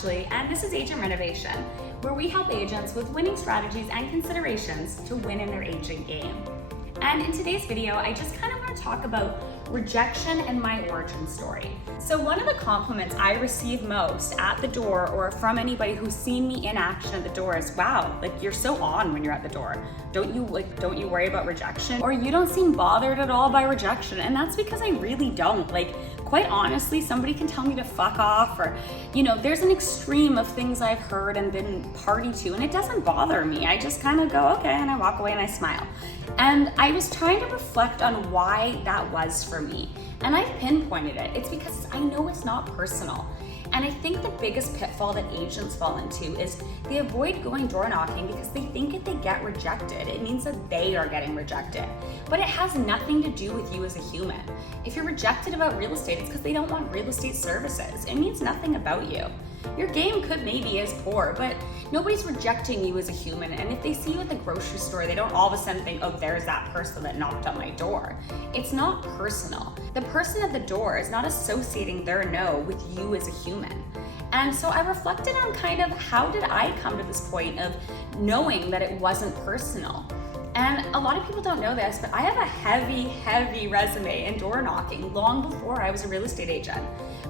Ashley, and this is Agent Renovation, where we help agents with winning strategies and considerations to win in their agent game. And in today's video, I just kind of want to talk about rejection and my origin story. So one of the compliments I receive most at the door or from anybody who's seen me in action at the door is, wow, like you're so on when you're at the door. Don't you worry about rejection? Or you don't seem bothered at all by rejection. And that's because I really don't. Like, quite honestly, somebody can tell me to fuck off, or, there's an extreme of things I've heard and been party to, and it doesn't bother me. I just kind of go, okay, and I walk away and I smile. And I was trying to reflect on why that was for me. And I pinpointed it. It's because I know it's not personal. And I think the biggest pitfall that agents fall into is they avoid going door knocking because they think if they get rejected, it means that they are getting rejected. But it has nothing to do with you as a human. If you're rejected about real estate, it's because they don't want real estate services. It means nothing about you. Your game could maybe is poor, but nobody's rejecting you as a human. And if they see you at the grocery store, they don't all of a sudden think, oh, there's that person that knocked on my door. It's not personal. The person at the door is not associating their no with you as a human. And so I reflected on kind of how did I come to this point of knowing that it wasn't personal. And a lot of people don't know this, but I have a heavy resume in door knocking long before I was a real estate agent.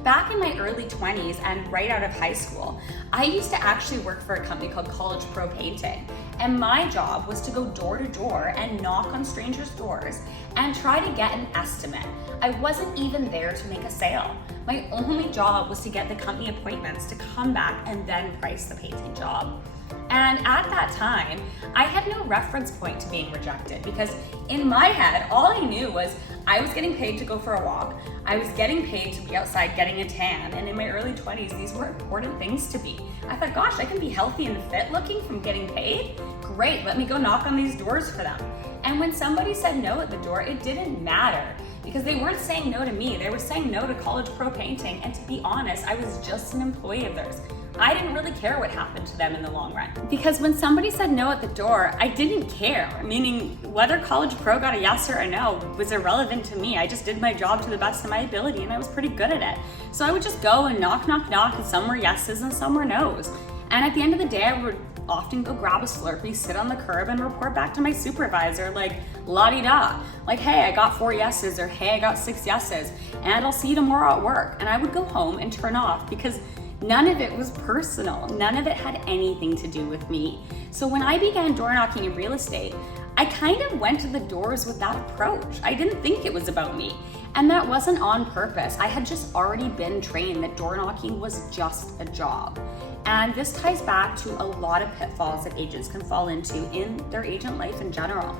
Back in my early 20s and right out of high school, I used to actually work for a company called College Pro Painting. And my job was to go door to door and knock on strangers' doors and try to get an estimate. I wasn't even there to make a sale. My only job was to get the company appointments to come back and then price the painting job. And at that time, I had no reference point to being rejected because in my head, all I knew was I was getting paid to go for a walk. I was getting paid to be outside getting a tan. And in my early 20s, these were important things to be. I thought, gosh, I can be healthy and fit looking from getting paid. Great, let me go knock on these doors for them. And when somebody said no at the door, it didn't matter because they weren't saying no to me. They were saying no to College Pro Painting. And to be honest, I was just an employee of theirs. I didn't really care what happened to them in the long run. Because when somebody said no at the door, I didn't care. Meaning whether College Pro got a yes or a no was irrelevant to me. I just did my job to the best of my ability and I was pretty good at it. So I would just go and knock, and some were yeses and some were nos. And at the end of the day, I would often go grab a Slurpee, sit on the curb and report back to my supervisor like la-di-da. Like, hey, I got 4 yeses, or hey, I got 6 yeses, and I'll see you tomorrow at work. And I would go home and turn off because none of it was personal. None of it had anything to do with me. So when I began door knocking in real estate, I kind of went to the doors with that approach. I didn't think it was about me. And that wasn't on purpose. I had just already been trained that door knocking was just a job. And this ties back to a lot of pitfalls that agents can fall into in their agent life in general.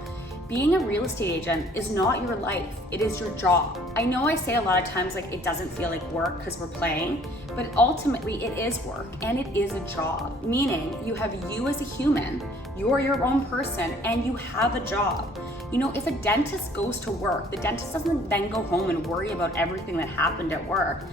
Being a real estate agent is not your life, it is your job. I know I say a lot of times like it doesn't feel like work because we're playing, but ultimately it is work and it is a job. Meaning you have you as a human, you're your own person, and you have a job. If a dentist goes to work, the dentist doesn't then go home and worry about everything that happened at work.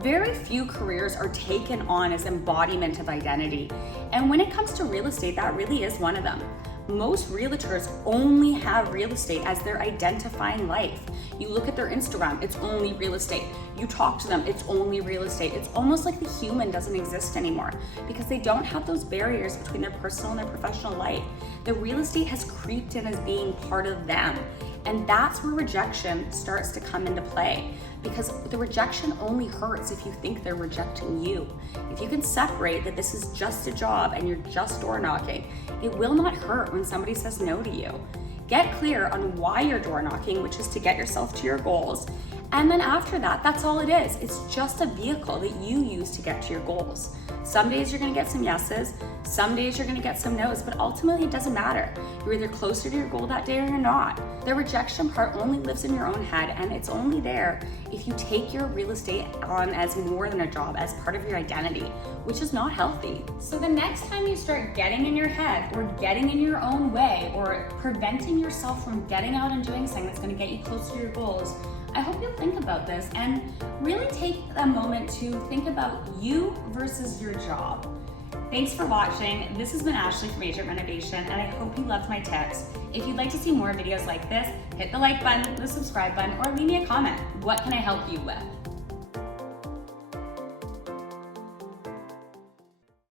Very few careers are taken on as embodiment of identity. And when it comes to real estate, that really is one of them. Most realtors only have real estate as their identifying life. You look at their Instagram, it's only real estate. You talk to them, it's only real estate. It's almost like the human doesn't exist anymore because they don't have those barriers between their personal and their professional life. The real estate has creeped in as being part of them. And that's where rejection starts to come into play, because the rejection only hurts if you think they're rejecting you. If you can separate that this is just a job and you're just door knocking, it will not hurt when somebody says no to you. Get clear on why you're door knocking, which is to get yourself to your goals. And then after that, that's all it is. It's just a vehicle that you use to get to your goals. Some days you're gonna get some yeses, some days you're gonna get some nos, but ultimately it doesn't matter. You're either closer to your goal that day or you're not. The rejection part only lives in your own head, and it's only there if you take your real estate on as more than a job, as part of your identity, which is not healthy. So the next time you start getting in your head or getting in your own way or preventing yourself from getting out and doing something that's gonna get you closer to your goals, I hope you'll think about this and really take a moment to think about you versus your job. Thanks for watching. This has been Ashley from Agent Renovation, and I hope you loved my tips. If you'd like to see more videos like this, hit the like button, the subscribe button, or leave me a comment. What can I help you with?